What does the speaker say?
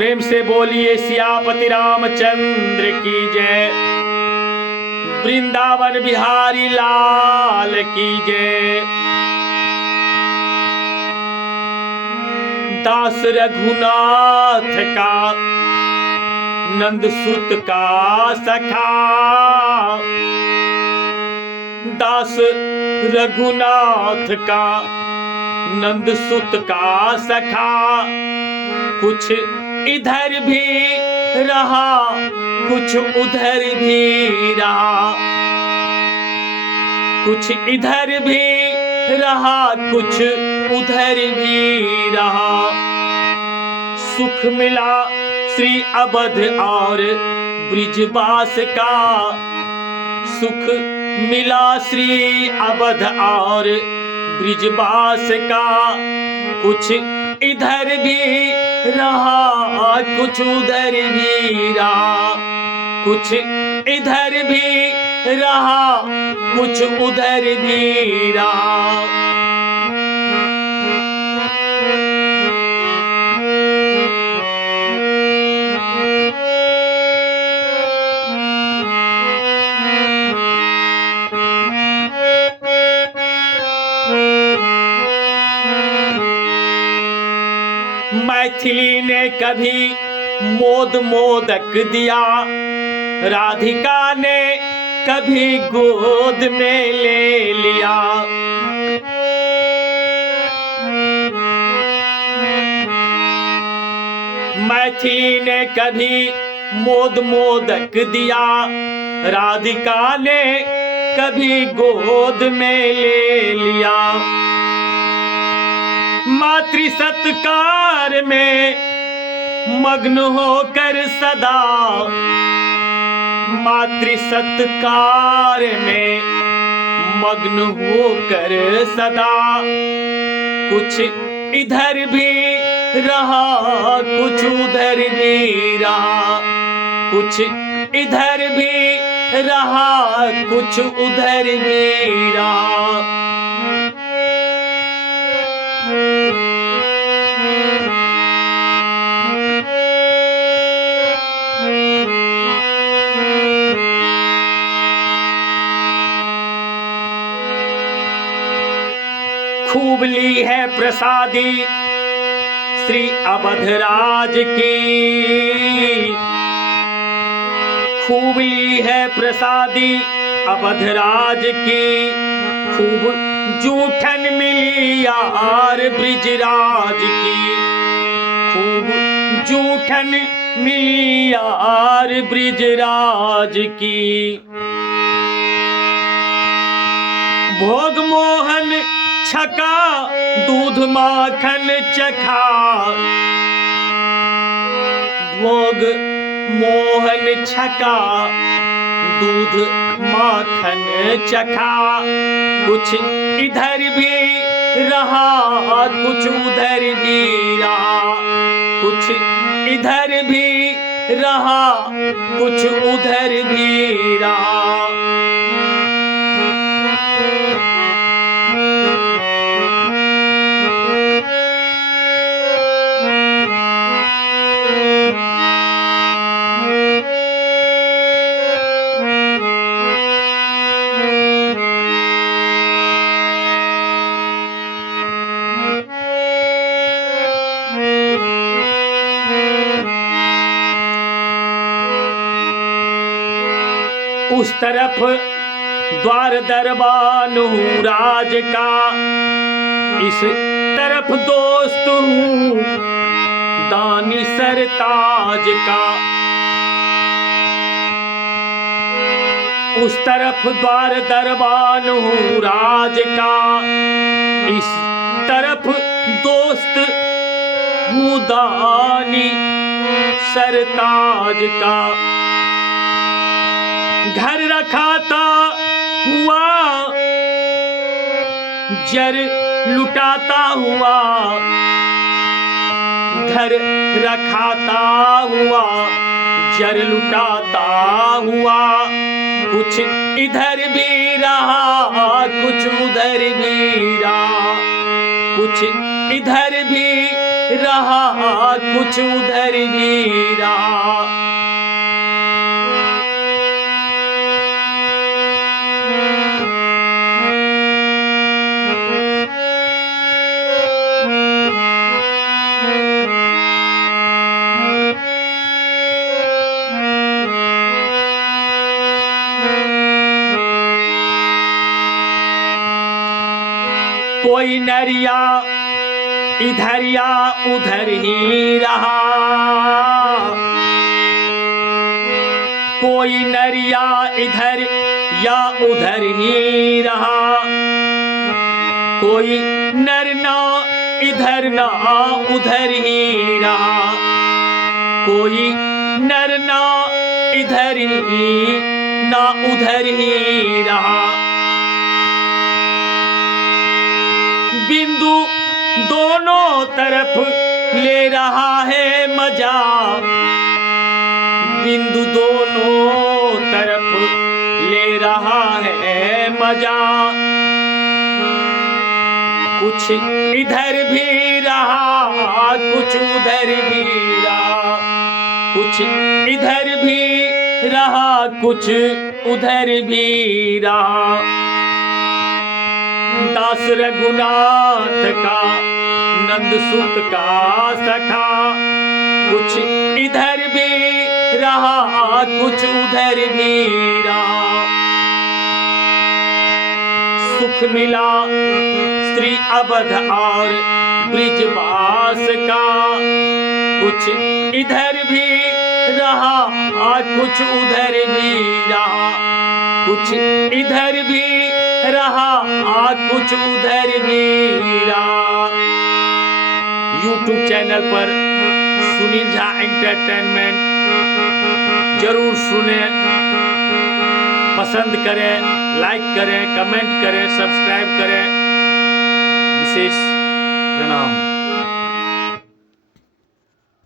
प्रेम से बोलिए सियापति रामचंद्र की जय। वृंदावन बिहारी लाल की जय। दास रघुनाथ का नंद सुत का सखा, दास रघुनाथ का नंद सुत का सखा। कुछ इधर भी रहा कुछ उधर भी रहा, कुछ इधर भी रहा कुछ उधर भी रहा। सुख मिला श्री अवध और ब्रिजवास का, सुख मिला श्री अवध और ब्रिजवास का। कुछ इधर भी रहा कुछ उधर भी रहा, कुछ इधर भी रहा कुछ उधर भी रहा। मैथिली ने कभी मोद मोदक दिया, राधिका ने कभी गोद में ले लिया। मैथिली ने कभी मोद मोदक दिया, राधिका ने कभी गोद में ले लिया। मातृ सत्कार में मग्न होकर सदा, मातृ सत्कार में मग्न होकर सदा। कुछ इधर भी रहा कुछ उधर भी रहा, कुछ इधर भी रहा कुछ उधर भी रहा। खूब ली है प्रसादी श्री अवधराज की, खूब ली है प्रसादी अवधराज की। खूब जूठन मिली यार ब्रिजराज की, खूब जूठन मिली यार ब्रिजराज की। भोग मोहन छका दूध माखन चखा, भोग मोहन छका दूध माखन चखा। कुछ इधर भी रहा कुछ उधर भी रहा, कुछ इधर भी रहा कुछ उधर भी रहा। उस तरफ द्वार दरबान हूँ राज का, इस तरफ दोस्त हूँ दानी सरताज का। उस तरफ द्वार दरबान हूँ राज का, इस तरफ दोस्त हूँ दानी सरताज का। घर रखाता हुआ जर लुटाता हुआ, घर रखाता हुआ जर लुटाता हुआ। कुछ इधर भी रहा कुछ उधर भी रहा, कुछ इधर भी रहा कुछ उधर भी रहा। कोई नरिया इधर या उधर ही रहा, कोई नरिया इधर या उधर ही रहा, कोई नर ना इधर ना उधर ही रहा, कोई नर ना इधर ही ना उधर ही रहा। बिंदु दोनों तरफ ले रहा है मजा, बिंदु दोनों तरफ ले रहा है मजा। कुछ इधर भी रहा कुछ उधर भी रहा, कुछ इधर भी रहा कुछ उधर भी रहा। दास रघुनाथ का नंद सुत का सखा, कुछ इधर भी रहा कुछ उधर भी रहा। सुख मिला श्री अवध और ब्रिजवास का, कुछ इधर भी रहा कुछ उधर भी रहा, कुछ इधर भी रहा कुछ उधर भी रहा। YouTube चैनल पर सुनील झा एंटरटेनमेंट जरूर सुने, पसंद करें, लाइक करें, कमेंट करें, सब्सक्राइब करें। विशेष प्रणाम।